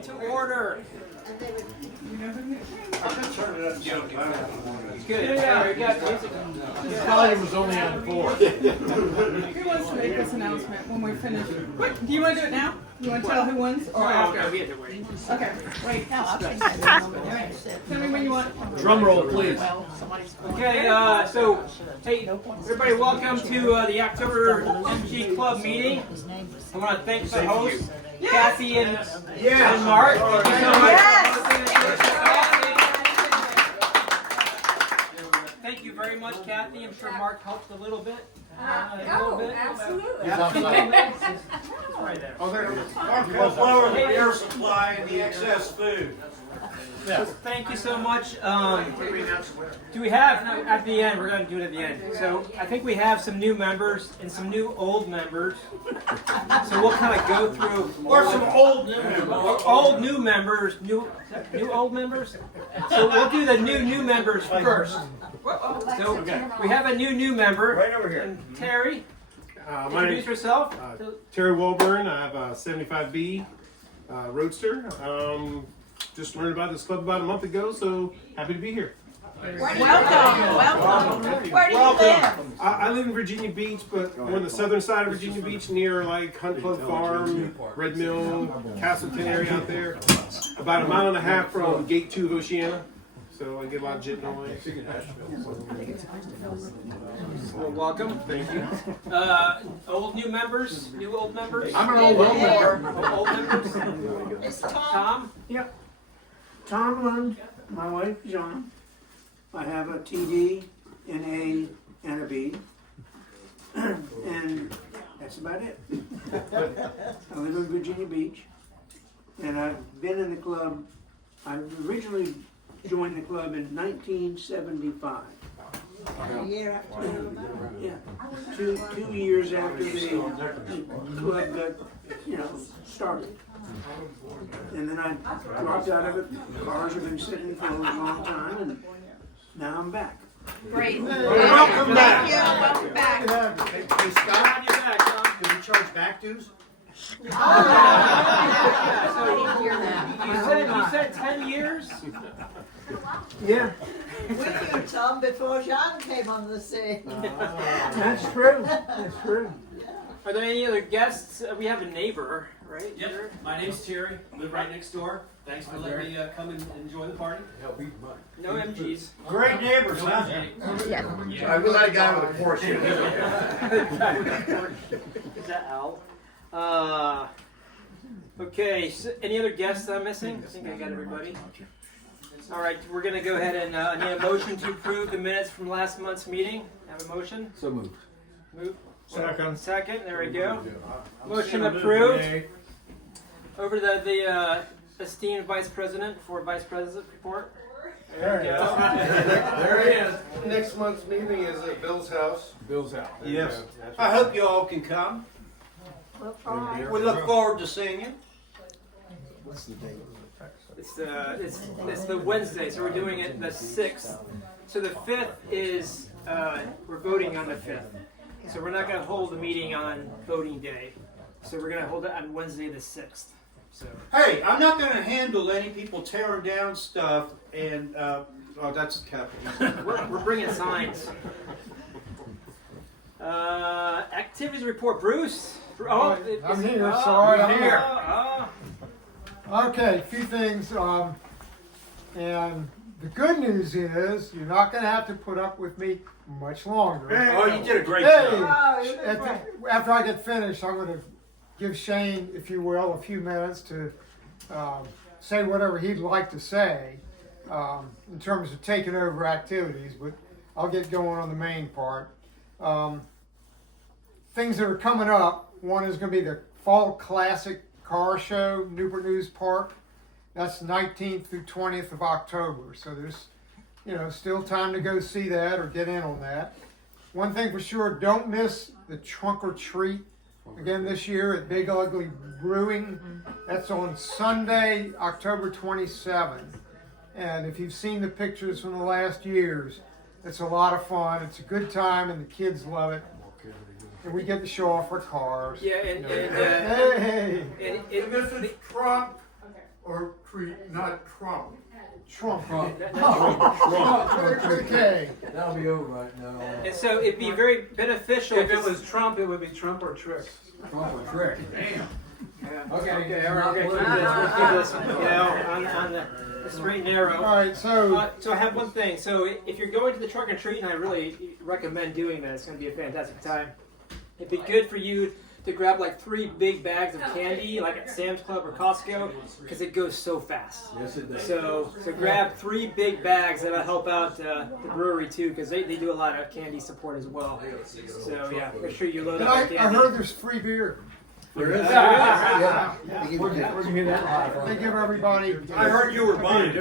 meeting to order. Good. Yeah, we got music. This volume was only on 4. Who wants to make this announcement when we finish? Wait, do you want to do it now? You want to tell who wins or after? No, we have to wait. Okay, wait. Tell me when you want. Drum roll, please. Okay, so, hey, everybody, welcome to the October MG Club meeting. I want to thank the hosts, Kathy and Mark. Thank you so much. Thank you very much, Kathy. I'm sure Mark helped a little bit. Absolutely. Right there. Oh, there it is. Mark lower the air supply and the excess food. So thank you so much. Do we have, no, at the end, we're going to do it at the end. So I think we have some new members and some new old members. So we'll kind of go through. Or some old new members. Old new members, new old members. So we'll do the new members first. So we have a new member. Right over here. And Terry, My introduce name's yourself. Terry Wilburn. I have a 75B Roadster. Just learned about this club about a month ago, so happy to be here. Welcome. Where do you live? I live in Virginia Beach, but we're on the southern side of Virginia Beach, near like Hunt Club Farm, Red Mill, Castleton area out there. About a mile and a half from Gate 2 of Oceana. So I get a lot of jet noise. Well, welcome. Thank you. Old new members, new old members. I'm an old member. Old members. It's Tom. Yep. Tom Lund, my wife John. I have a TD, an A, and a B. And that's about it. I live in Virginia Beach. And I've been in the club. I originally joined the club in 1975. A year after. Yeah. Two years after the club got, started. And then I dropped out of it. Cars have been sitting for a long time, and now I'm back. Great. Welcome back. Thank you. Welcome back. Hey, Scott, Glad you're back, Tom. do we charge back dues? You said 10 years? Yeah, With you, Tom, before Jean came on the scene. that's true. That's true. Are there any other guests? We have a neighbor, right? Yep, my name's Terry, live right next door. Thanks for letting me come and enjoy the party. No MGs. Great neighbors, huh? I really like a guy with a Porsche. Is that Al? Okay, so any other guests I'm missing? I think I got everybody. All right, we're going to go ahead and I need a motion to approve the minutes from last month's meeting. Have a motion? So moved. Move. Second. There we go. Motion approved. Over to the esteemed Vice President for Vice President report. There we go. There he is. Next month's meeting is at Bill's house. Yes. I hope you all can come. We'll try. We look forward to seeing you. What's the date? It's the Wednesday, so we're doing it the 6th. So the 5th is we're voting on the 5th. So we're not going to hold the meeting on voting day. So we're going to hold it on Wednesday the 6th. So Hey, I'm not going to handle any people tearing down stuff and, that's capital. we're bringing signs. Activities report, Bruce. Oh, I'm here, sorry, I'm here. Oh. Okay, a few things, and the good news is you're not gonna have to put up with me much longer. Oh, you did a great Hey, job. Oh, you did great. after I get finished, I'm gonna give Shane, if you will, a few minutes to say whatever he'd like to say in terms of taking over activities, but I'll get going on the main part. Things that are coming up, one is gonna be the Fall Classic Car Show, Newport News Park. That's 19th through 20th of October. So there's, still time to go see that or get in on that. One thing for sure, don't miss the Trunk or Treat again this year at Big Ugly Brewing. That's on Sunday, October 27th. And if you've seen the pictures from the last years, it's a lot of fun. It's a good time and the kids love it. And we get to show off our cars. Yeah, and Hey! Mrs. Trump or treat, not Trump. Trump. Okay. That'll be over right now. And so it'd be very beneficial. If it was Trump, it would be Trump or Trick. Trump or trick. Yeah. Okay. Okay, all right, we're gonna keep this, on the straight and narrow. All right, so So I have one thing. So if you're going to the trunk or treat, and I really recommend doing that, it's going to be a fantastic time. It'd be good for you to grab like 3 big bags of candy, like at Sam's Club or Costco, because it goes so fast. Yes, it does. So grab 3 big bags. That'll help out the brewery too, because they do a lot of candy support as well. So yeah, make sure you load and up I on candy. heard there's free beer. There is. Yeah. They give you They give everybody. I heard you were buying.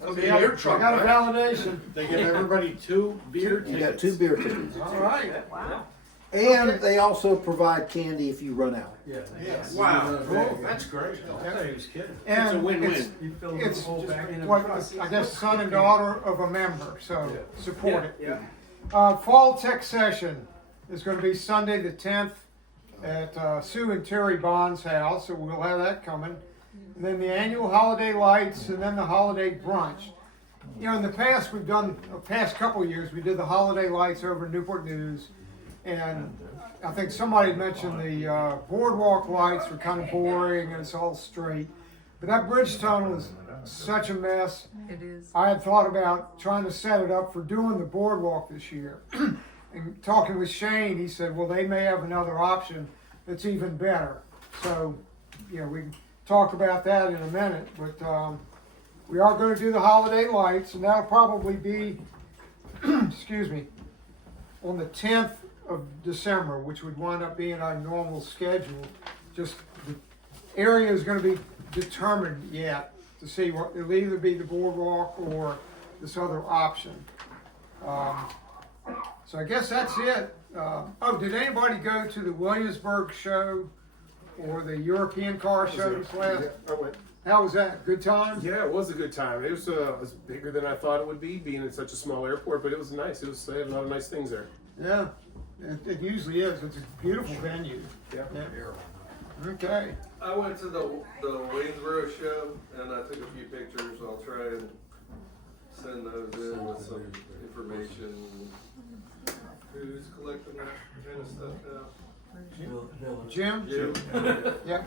Okay, your I truck, got a right? validation. They give everybody 2 beer You got tickets. 2 beer tickets. All right. Wow. And they also provide candy if you run out. Wow, cool. That's great. I thought he was kidding. And It's a win-win. It's what I guess son and daughter of a member, so support it. Yeah. Fall tech session is going to be Sunday the 10th at Sue and Terry Bond's house, so we'll have that coming. And then the annual holiday lights, and then the holiday brunch. You know, in the past past couple of years, we did the holiday lights over in Newport News, and I think somebody mentioned the boardwalk lights were kind of boring and it's all straight. But that bridge tunnel is such a mess. It is. I had thought about trying to set it up for doing the boardwalk this year. And talking with Shane, he said, well, they may have another option that's even better. So, you know, we can talk about that in a minute. But we are going to do the holiday lights, and that'll probably be, excuse me, on the 10th of December, which would wind up being our normal schedule. Just the area is going to be determined yet to see what it'll either be the boardwalk or this other option. So I guess that's it. Did anybody go to the Williamsburg show or the European car show this last? I went. How was that? Good time? Yeah, it was a good time. It was bigger than I thought it would be, being in such a small airport, but it was nice. They had a lot of nice things there. Yeah, it usually is. It's a beautiful venue. Yeah. Okay. I went to the Waynesboro show and I took a few pictures. I'll try and send those in with some information. Who's collecting that kind of stuff now? Jim? You? Yeah.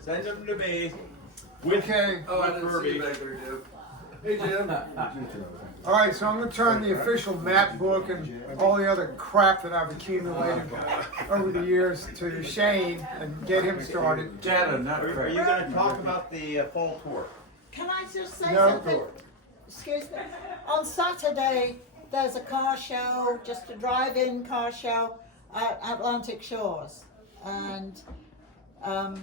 Send them to me. Okay. Oh, I didn't see you back there, Jim. Hey, Jim. All right, so I'm going to turn the official map book and all the other crap that I've accumulated over the years to Shane and get him started. Are you going to talk about the fall tour? Can I just say No. something? Excuse me. On Saturday, there's a car show, just a drive-in car show at Atlantic Shores. And I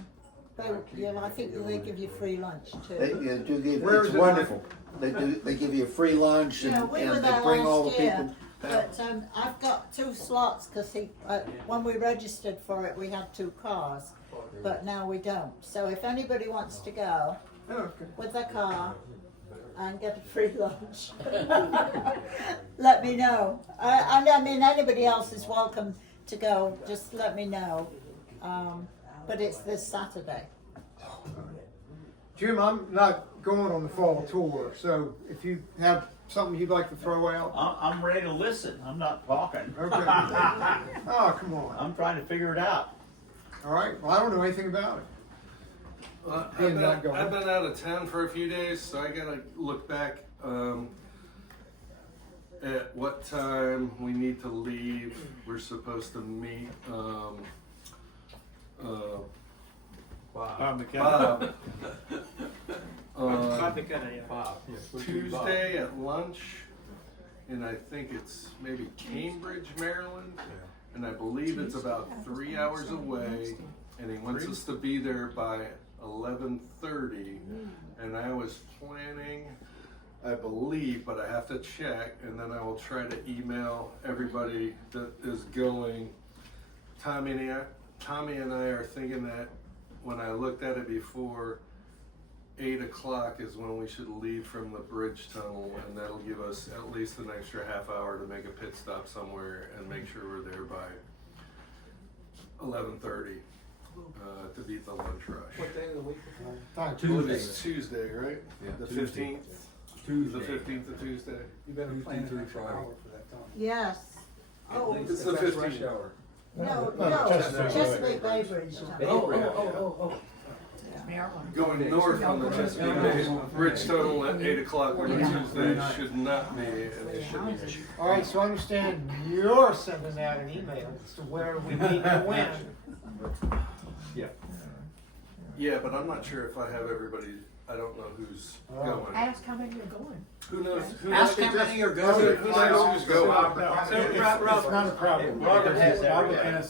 think they give you free lunch They too. do give, Where it's is it? wonderful. They give you a free lunch and, Yeah, we were and they there bring all the last year, people. but I've got 2 slots because when we registered for it, we had 2 cars, but now we don't. So if anybody wants to go Okay. with their car and get a free lunch, let me know. I mean, anybody else is welcome to go. Just let me know. But it's this Saturday. Jim, I'm not going on the fall tour, so if you have something you'd like to throw out. I'm ready to listen. I'm not talking. Okay. Oh, come on. I'm trying to figure it out. All right. Well, I don't know anything about it. I've been out of town for a few days, so I gotta look back at what time we need to leave. We're supposed to meet. Bob McKenna. Bob Bob on McKenna, yeah. Tuesday at lunch, and I think it's maybe Cambridge, Maryland, and I believe it's about 3 hours away, and he wants us to be there by 11:30, and I was planning, I believe, but I have to check, and then I will try to email everybody that is going. Tommy and I are thinking that when I looked at it before, 8 o'clock is when we should leave from the bridge tunnel, and that'll give us at least an extra half hour to make a pit stop somewhere and make sure we're there by 11:30. to beat the lunch rush. What day of the week? I believe it's Tuesday, right? The 15th. The 15th of Tuesday. You better plan an extra hour for that time. Yes. Oh, It's the 15th. no, Chesapeake Bay Bridge. Oh. Going north on the Chesapeake Bay Bridge Tunnel at 8 o'clock on Tuesday should not be an issue. All right, so I understand you're sending out an email as to where we meet and when. Yeah, but I'm not sure if I have everybody. I don't know who's going. Ask how many are going. Who knows? Ask how many are going. Who knows who's going? It's not a problem. Robert has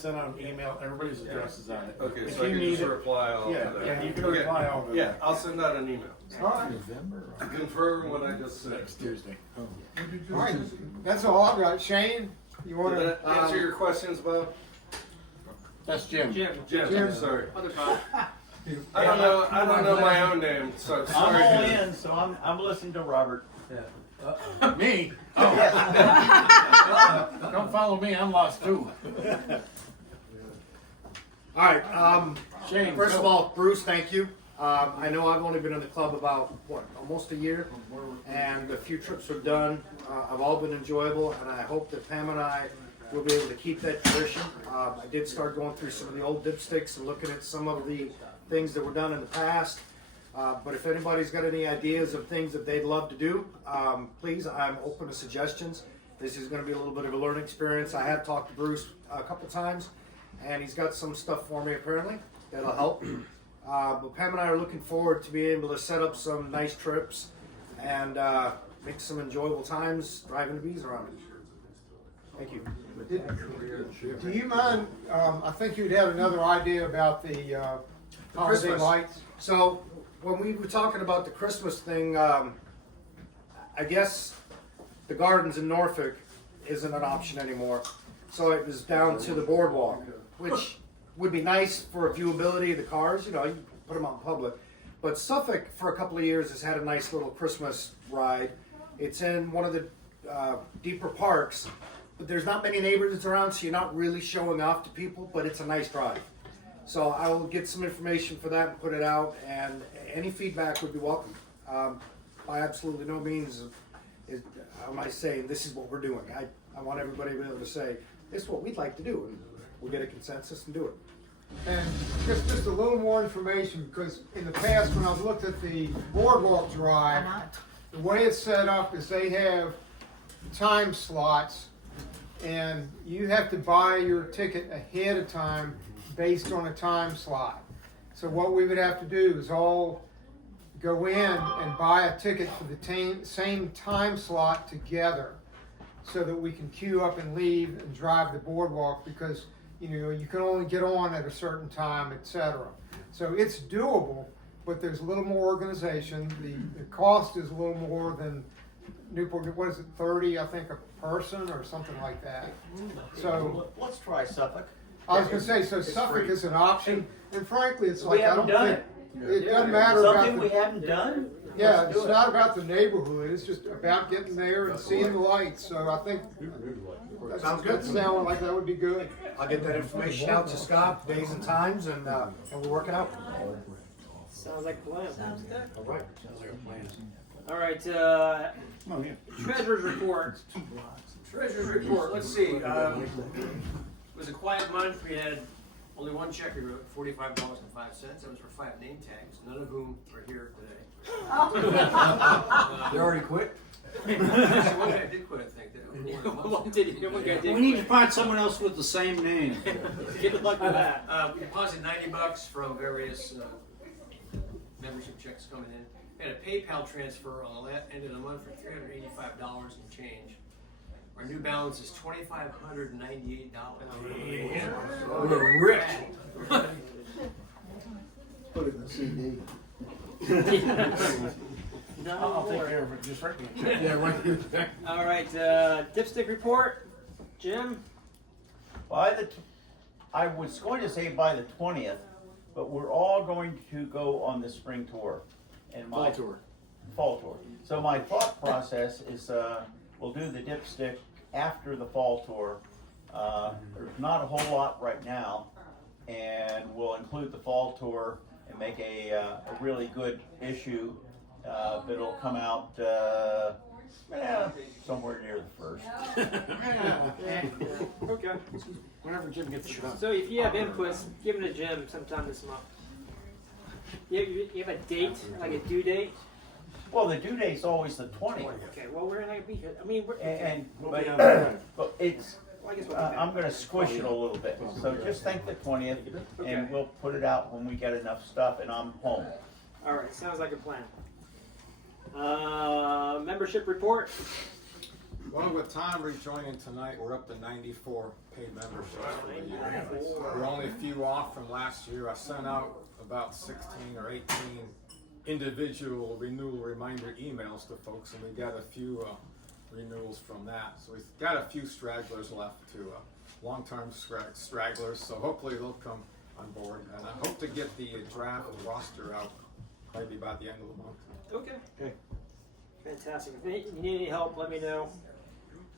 sent out an email, everybody's address is on it. Okay, If so I you can need just it- reply all Yeah, to that. yeah, you can Okay. reply all to that. Yeah, I'll send out an email. All right. To confirm what I just said. Next Tuesday. All right, that's all I've got. Shane, you want Did to? that answer your questions, Bob? That's Jim. Jim, Jim, sorry. other Bob. I don't know my own name, so I'm sorry. all Jim. in, so I'm listening to Robert. Me? Oh. Don't follow me, I'm lost too. All right. Shane, First go. of all, Bruce, thank you. I know I've only been in the club about almost a year, and a few trips are done. Have all been enjoyable, and I hope that Pam and I will be able to keep that tradition. I did start going through some of the old dipsticks and looking at some of the things that were done in the past. But if anybody's got any ideas of things that they'd love to do, please, I'm open to suggestions. This is going to be a little bit of a learning experience. I have talked to Bruce a couple times, and he's got some stuff for me apparently that'll help. But Pam and I are looking forward to being able to set up some nice trips and make some enjoyable times driving the bees around. Thank you. Do you mind? I think you'd have another idea about the holiday Christmas. lights. So when we were talking about the Christmas thing, I guess the gardens in Norfolk isn't an option anymore. So it was down to the boardwalk, which would be nice for viewability of the cars. You know, you put them out in public. But Suffolk, for a couple of years, has had a nice little Christmas ride. It's in one of the deeper parks, but there's not many neighborhoods around, so you're not really showing off to people, but it's a nice drive. So I will get some information for that and put it out, and any feedback would be welcome. By absolutely no means am I saying this is what we're doing. I want everybody to be able to say, this is what we'd like to do, and we'll get a consensus and do it. And just a little more information, because in the past, when I've looked at the boardwalk drive, the way it's set up is they have time slots, and you have to buy your ticket ahead of time based on a time slot. So what we would have to do is all go in and buy a ticket for the same time slot together, so that we can queue up and leave and drive the boardwalk, because you know you can only get on at a certain time, etc. So it's doable, but there's a little more organization. The cost is a little more than Newport. What is it, 30? I think a person or something like that. So Let's try Suffolk. I was going to say, so Suffolk is an option, and frankly, it's like We I haven't don't done think it doesn't matter about Something we the, haven't done? yeah, Let's it's do it. not about the neighborhood. It's just about getting there and seeing the lights. So I think Sounds good. that sounds like that would be good. I'll get that information out to Scott, days and times, and we'll work it out. Sounds like a plan. Sounds good. All right. All right, treasurer's report. Treasurer's report, let's see. It was a quiet month. We had only one check we wrote, $45.05. That was for 5 name tags, none of whom are here today. They already quit? Actually, one guy did quit, I think. One guy did We need to quit. find someone else with the same name. Good luck with that. We deposited $90 from various membership checks coming in. We had a PayPal transfer on the end of the month for $385 and change. Our new balance is $2,598. We're rich. Put it in the CD. I'll take care of it, just write me. Yeah, right. All right, dipstick report, Jim. I was going to say by the 20th, but we're all going to go on the spring tour. And Fall tour. Fall tour. So my thought process is we'll do the dipstick after the fall tour. There's not a whole lot right now, and we'll include the fall tour and make a really good issue. It'll come out somewhere near the 1st. Okay. Whenever Jim gets it done. So if you have inputs, give them to Jim sometime this month. You have a date, like a due date? Well, the due date's always the 20th. Okay, well, we're not going to be here. I mean, But it's, well, I guess we'll be back. I'm gonna squish it a little bit, so just think the 20th, and we'll put it out when we get enough stuff and I'm home. All right, sounds like a plan. Membership report. Well, with Tom rejoining tonight, we're up to 94 paid memberships for the year. We're only a few off from last year. I sent out about 16 or 18 individual renewal reminder emails to folks, and we got a few renewals from that. So we've got a few stragglers left to long-term stragglers, so hopefully they'll come on board. And I hope to get the draft roster out maybe by the end of the month. Okay. Fantastic. If you need any help, let me know.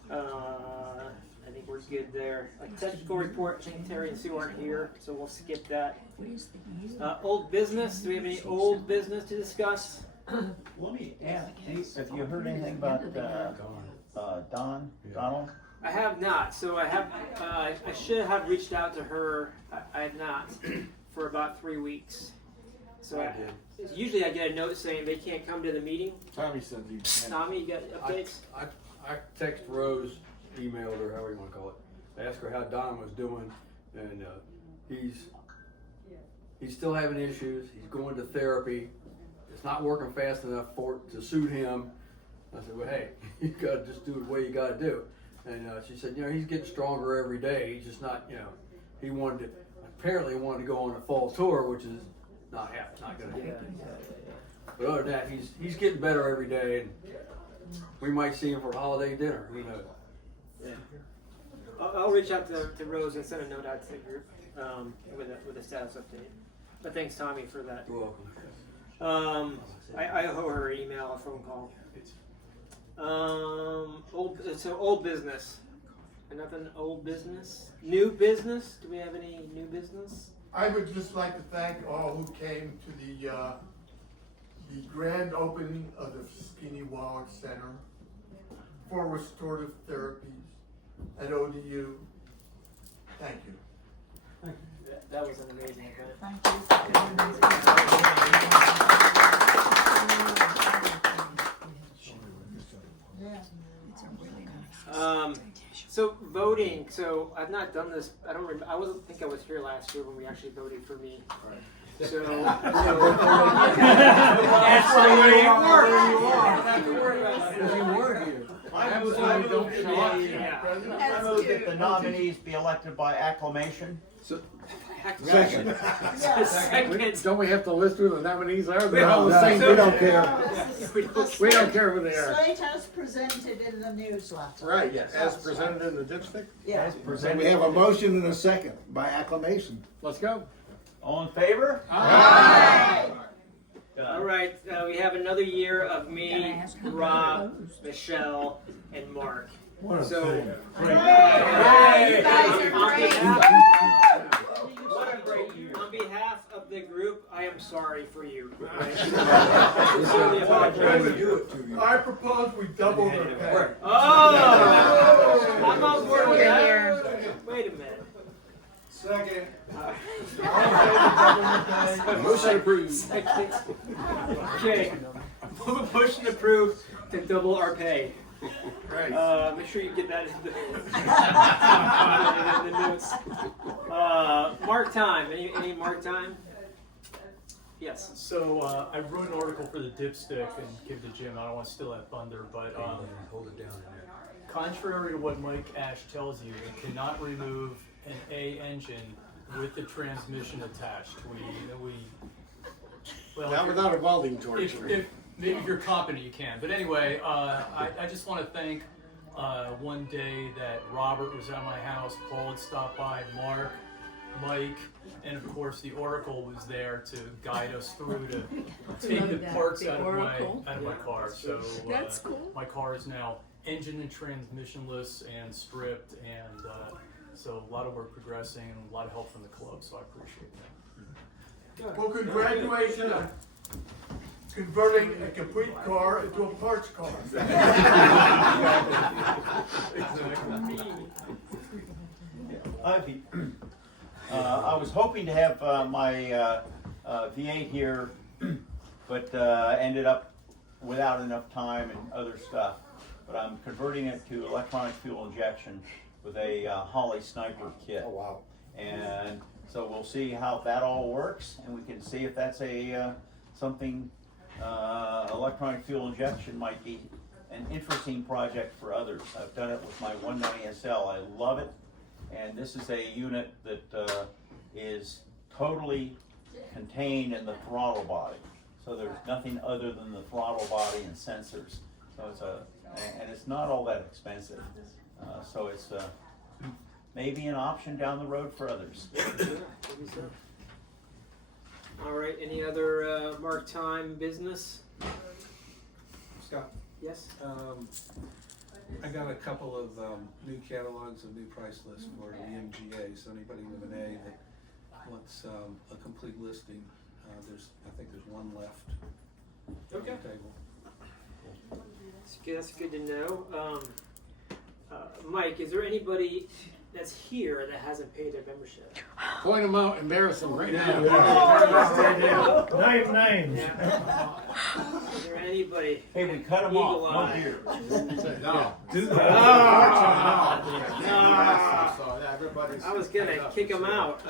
I think we're good there. Technical report, I think Terry and Sue aren't here, so we'll skip that. Old business, do we have any old business to discuss? Let me ask, have you heard anything about Donald? I have not, so I have, I should have reached out to her, I have not, for about 3 weeks. So usually I get a note saying they can't come to the meeting. Tommy sent you. Tommy, you got updates? I text Rose, emailed her, however you want to call it, asked her how Don was doing, and he's still having issues. He's going to therapy. It's not working fast enough for it to suit him. I said, well, hey, you got to just do the way you got to do. And she said, he's getting stronger every day. He's just not, he apparently wanted to go on a fall tour, which is not going to happen. But other than that, he's getting better every day, and we might see him for holiday dinner. Who knows? Yeah. I'll reach out to Rose and send a note out to the group with a status update. But thanks, Tommy, for that. You're welcome. I owe her an email, a phone call. Old business. Nothing old business. New business. Do we have any new business? I would just like to thank all who came to the grand opening of the Skinny Wallach Center for Restorative Therapies at ODU. Thank you. That was an amazing event. So voting. So I've not done this. I don't remember. I wasn't think I was here last year when we actually voted for me. Right. So. I move that the nominees be elected by acclamation. Second. Second. Don't we have to list who the nominees are? They're all the same. We don't care. We don't care who they are. Slate as presented in the newsletter. Right, as presented in the dipstick. Yeah. So we have a motion and a second by acclamation. Let's go. All in favor? Aye. All right, we have another year of me, Rob, Michelle, and Mark. So, You guys are great. What a great year. On behalf of the group, I am sorry for you. I propose we double their pay. Oh! I'm on board with that. Wait a minute. Second. Motion approved. Okay. Motion approved to double our pay. Right. Make sure you get that in the notes. Mark time. Any Mark time? Yes. So I wrote an article for the dipstick and give it to Jim. I don't want to steal that thunder, but Hold it down. contrary to what Mike Ash tells you, it cannot remove an A engine with the transmission attached. Not without a welding torch. Maybe if you're competent, you can. But anyway, I just want to thank one day that Robert was at my house, Paul had stopped by, Mark, Mike, and of course the Oracle was there to guide us through to take the parts out of my car. So my car is now engine and transmissionless and stripped, and So a lot of work progressing and a lot of help from the club, so I appreciate that. Well, congratulations on converting a complete car into a parts car. I was hoping to have my V8 here, but ended up without enough time and other stuff. But I'm converting it to electronic fuel injection with a Holly Sniper kit. Oh, wow. And so we'll see how that all works, and we can see if that's a something electronic fuel injection might be an interesting project for others. I've done it with my 190 SL. I love it, and this is a unit that is totally contained in the throttle body. So there's nothing other than the throttle body and sensors. So it's and it's not all that expensive. So it's maybe an option down the road for others. All right, any other mark time business? Scott? Yes? I got a couple of new catalogs of new price lists for the MGA, so anybody with an A that wants a complete listing, I think there's one left on the table. That's good to know. Mike, is there anybody that's here that hasn't paid their membership? Point them out, embarrass them right now. Name names. Is there anybody? Hey, we cut them off. No Eagle-eyed? beer. No. I was gonna kick them out.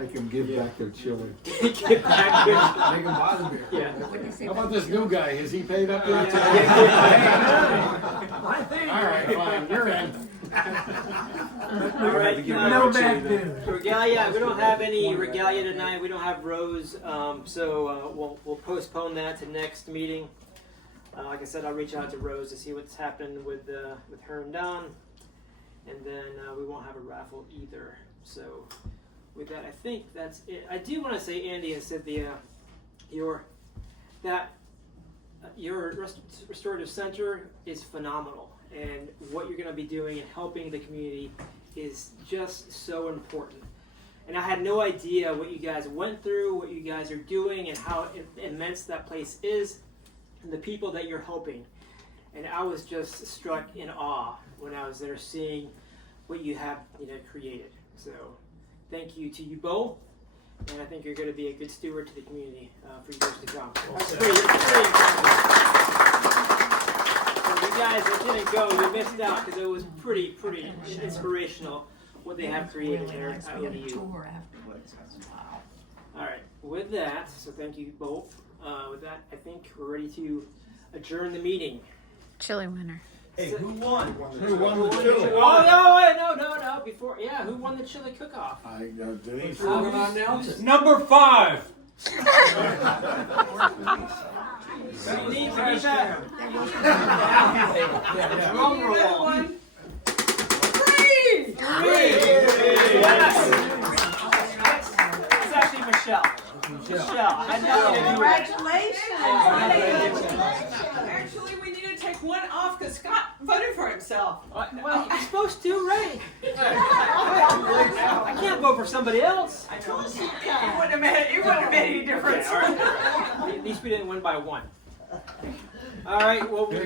Make them give back their chili. Get back here. Make them buy the beer. Yeah. How about this new guy? Is he paid up yet? I think. All right, fine. You're in. All right, no bad news. Regalia, we don't have any regalia tonight. We don't have Rose, so we'll postpone that to next meeting. Like I said, I'll reach out to Rose to see what's happened with her and Don, and then we won't have a raffle either. So with that, I think that's it. I do want to say, Andy and Cynthia, your restorative center is phenomenal. And what you're going to be doing and helping the community is just so important. And I had no idea what you guys went through, what you guys are doing, and how immense that place is, and the people that you're helping. And I was just struck in awe when I was there seeing what you have created. So thank you to you both. And I think you're going to be a good steward to the community for years to come. That's very you guys that didn't go, you missed out because it was pretty inspirational what they have created there out of you. All right, with that, so thank you both. With that, I think we're ready to adjourn the meeting. Chili winner. Hey, who won? Who won the chili? Oh no! Before, who won the chili cook-off? Denise. We're gonna announce it. Number 5. You need that. Drum roll. 3! Yes. It's actually Michelle. I Congratulations. Actually, we need to take one off because Scott voted for himself. Well, you're supposed to, right? I can't vote for somebody else. I told you. It wouldn't have made any difference. Okay, all right. At least we didn't win by 1. All right, well, Hang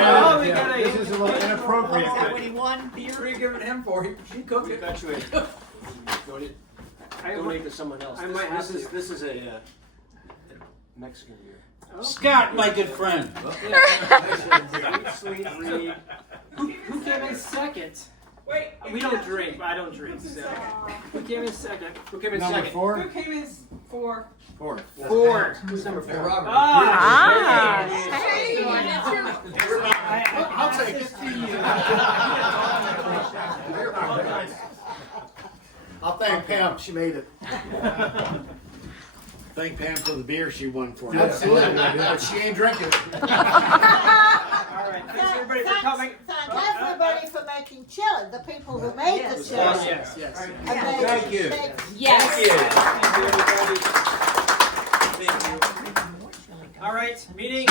on. we gotta. This is a little inappropriate. Is that what he won? What are you giving him for? He cooked it. Donate to someone else. I might have to. This is a Mexican beer. Scott, my good friend. Sweet Reed. Who came in second? Wait. We don't drink. I don't drink. So. Who came in second? Who came in Number second? 4? Who came in 4? 4. 4. Who's number 4? Robert. Hey. I'll take it. I'll thank Pam. She made it. Thank Pam for the beer she won for. Absolutely. But she ain't drinking it. All right. Thanks everybody for coming. Thank everybody for making chili. The people who made the chili. Yes. Thank you. Yes. Thank you, everybody. Thank you. All right. Meeting